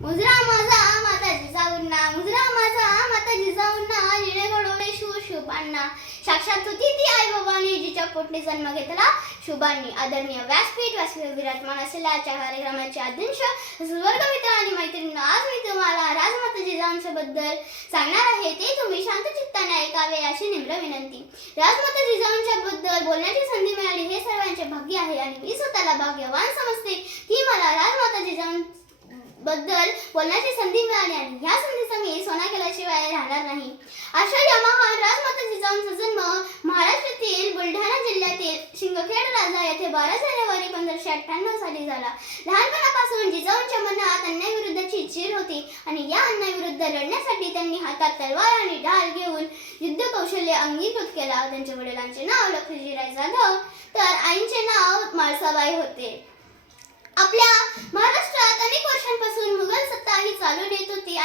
मुजरा माझा माता जिजाऊंना मुजरा माझा माता जिजाऊंना जिने घडवले शिव शुभांना. साक्षात होती ती आई बाबांनी जिच्या पोटने जन्म घेतला शुभांनी. आदरणीय व्यासपीठ व्यासपीठ विराजमान असलेल्या आजच्या कार्यक्रमाचे अध्यक्ष सुवर्ग मित्र आणि मैत्रिणी आज मी तुम्हाला राजमाता जिजाऊंच्याबद्दल सांगणार आहे. ते तुम्ही शांत चित्ताने ऐकावे अशी निम्र विनंती. राजमाता जिजाऊंच्याबद्दल बोलण्याची संधी मिळाली हे सर्वांचे भाग्य आहे आणि मी स्वतःला भाग्यवान समजते. की मला राजमाता बद्दल बोलण्याची संधी मिळाली आणि ह्या संधीचा मी सोना केल्याशिवाय राहणार नाही. अशा या महान राजमाता जिजाऊंचा जन्म महाराष्ट्रातील बुलढाणा जिल्ह्यातील शिंगखेड राजा येथे बारा जानेवारी पंधराशे अठ्ठ्याण्णव साली झाला. लहानपणापासून जिजाऊंच्या मनात अन्यायाविरुद्धची चीर होती आणि या अन्यायाविरुद्ध लढण्यासाठी त्यांनी हातात तलवार आणि ढाल घेऊन युद्ध कौशल्य अंगीकृत केला. त्यांच्या वडिलांचे नाव लखुजीराय जाधव तर आईंचे नाव माळसाबाई होते.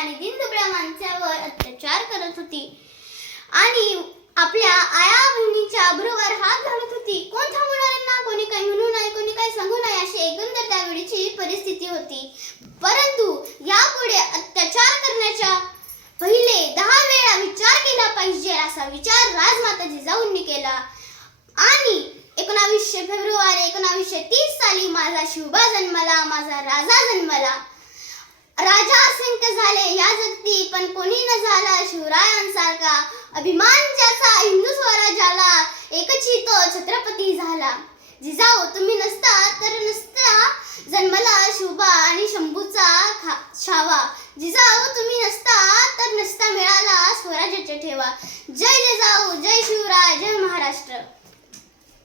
आणि दिनदुबळ्या माणसावर अत्याचार करत होती. आणि आपल्या आया बहिणीच्या अभ्रूवर हात घालत होती. कोण थांबवणार ना? कोणी काही म्हणू नये कोणी काही सांगू नये अशी एकंदर त्यावेळीची परिस्थिती होती. परंतु यापुढे अत्याचार करण्याच्या पहिले दहा वेळा विचार केला पाहिजे असा विचार राजमाता जिजाऊंनी केला. आणि एकोणावीसशे फेब्रुवारी एकोणावीसशे तीस साली माझा शिवबा जन्मला माझा राजा जन्मला. राजा असंख्य झाले या जगती पण कोणी न झाला शिवरायांसारखा अभिमान ज्याचा हिंदू स्वराज्याला एकची तो छत्रपती झाला. जिजाऊ तुम्ही नसता तर नसता जन्मला शुभा आणि शंभूचा खा छावा जिजाऊ तुम्ही नसता तर नसता मिळाला स्वराज्याच्या ठेवा. जय जिजाऊ